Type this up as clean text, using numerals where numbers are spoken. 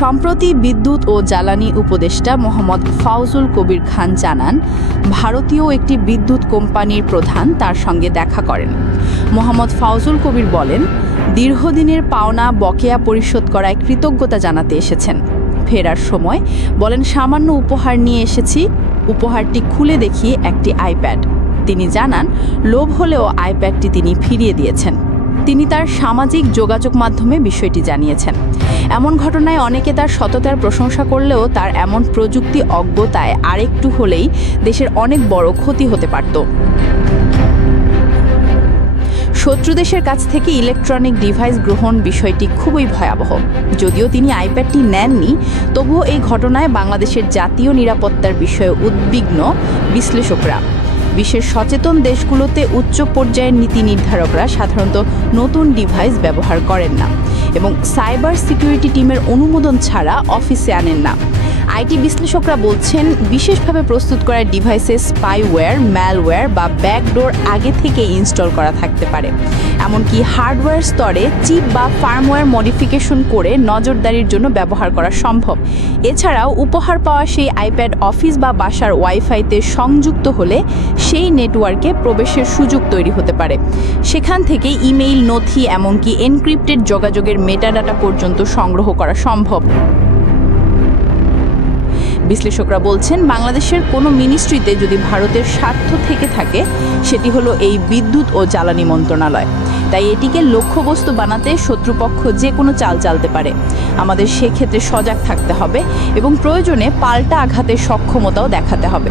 সম্প্রতি বিদ্যুৎ ও জ্বালানি উপদেষ্টা মোহাম্মদ ফাউজুল কবির খান জানান, ভারতীয় একটি বিদ্যুৎ কোম্পানির প্রধান তার সঙ্গে দেখা করেন। মোহাম্মদ ফাউজুল কবির বলেন, দীর্ঘদিনের পাওনা বকেয়া পরিশোধ করায় কৃতজ্ঞতা জানাতে এসেছেন। ফেরার সময় বলেন, সামান্য উপহার নিয়ে এসেছি। উপহারটি খুলে দেখি একটি আইপ্যাড। তিনি জানান, লোভ হলেও আইপ্যাডটি তিনি ফিরিয়ে দিয়েছেন। তিনি তার সামাজিক যোগাযোগ মাধ্যমে বিষয়টি জানিয়েছেন। এমন ঘটনায় অনেকে তার সততার প্রশংসা করলেও তার এমন প্রযুক্তি অজ্ঞতায় আরেকটু হলেই দেশের অনেক বড় ক্ষতি হতে পারত। শত্রু দেশের কাছ থেকে ইলেকট্রনিক ডিভাইস গ্রহণ বিষয়টি খুবই ভয়াবহ। যদিও তিনি আইপ্যাডটি নেননি, তবুও এই ঘটনায় বাংলাদেশের জাতীয় নিরাপত্তার বিষয়ে উদ্বিগ্ন বিশ্লেষকরা। বিশ্বের সচেতন দেশগুলোতে উচ্চ পর্যায়ের নীতি নির্ধারকরা সাধারণত নতুন ডিভাইস ব্যবহার করেন না এবং সাইবার সিকিউরিটি টিমের অনুমোদন ছাড়া অফিসে আনেন না। আইটি বিশ্লেষকরা বলছেন, বিশেষভাবে প্রস্তুত করা ডিভাইসে স্পাইওয়্যার, ম্যালওয়্যার বা ব্যাকডোর আগে থেকে ইনস্টল করা থাকতে পারে। এমনকি হার্ডওয়্যার স্তরে চিপ বা ফার্মওয়্যার মডিফিকেশন করে নজরদারির জন্য ব্যবহার করা সম্ভব। এছাড়াও উপহার পাওয়া সেই আইপ্যাড অফিস বা বাসার ওয়াইফাইতে সংযুক্ত হলে সেই নেটওয়ার্কে প্রবেশের সুযোগ তৈরি হতে পারে। সেখান থেকে ইমেইল, নথি, এমনকি এনক্রিপ্টেড যোগাযোগের মেটাডাটা পর্যন্ত সংগ্রহ করা সম্ভব। বিশ্লেষকরা বলছেন, বাংলাদেশের কোনো মিনিস্ট্রিতে যদি ভারতের স্বার্থ থেকে থাকে, সেটি হলো এই বিদ্যুৎ ও জ্বালানি মন্ত্রণালয়। তাই এটিকে লক্ষ্যবস্তু বানাতে শত্রুপক্ষ যে কোনো চাল চালতে পারে। আমাদের সেক্ষেত্রে সজাগ থাকতে হবে এবং প্রয়োজনে পাল্টা আঘাতের সক্ষমতাও দেখাতে হবে।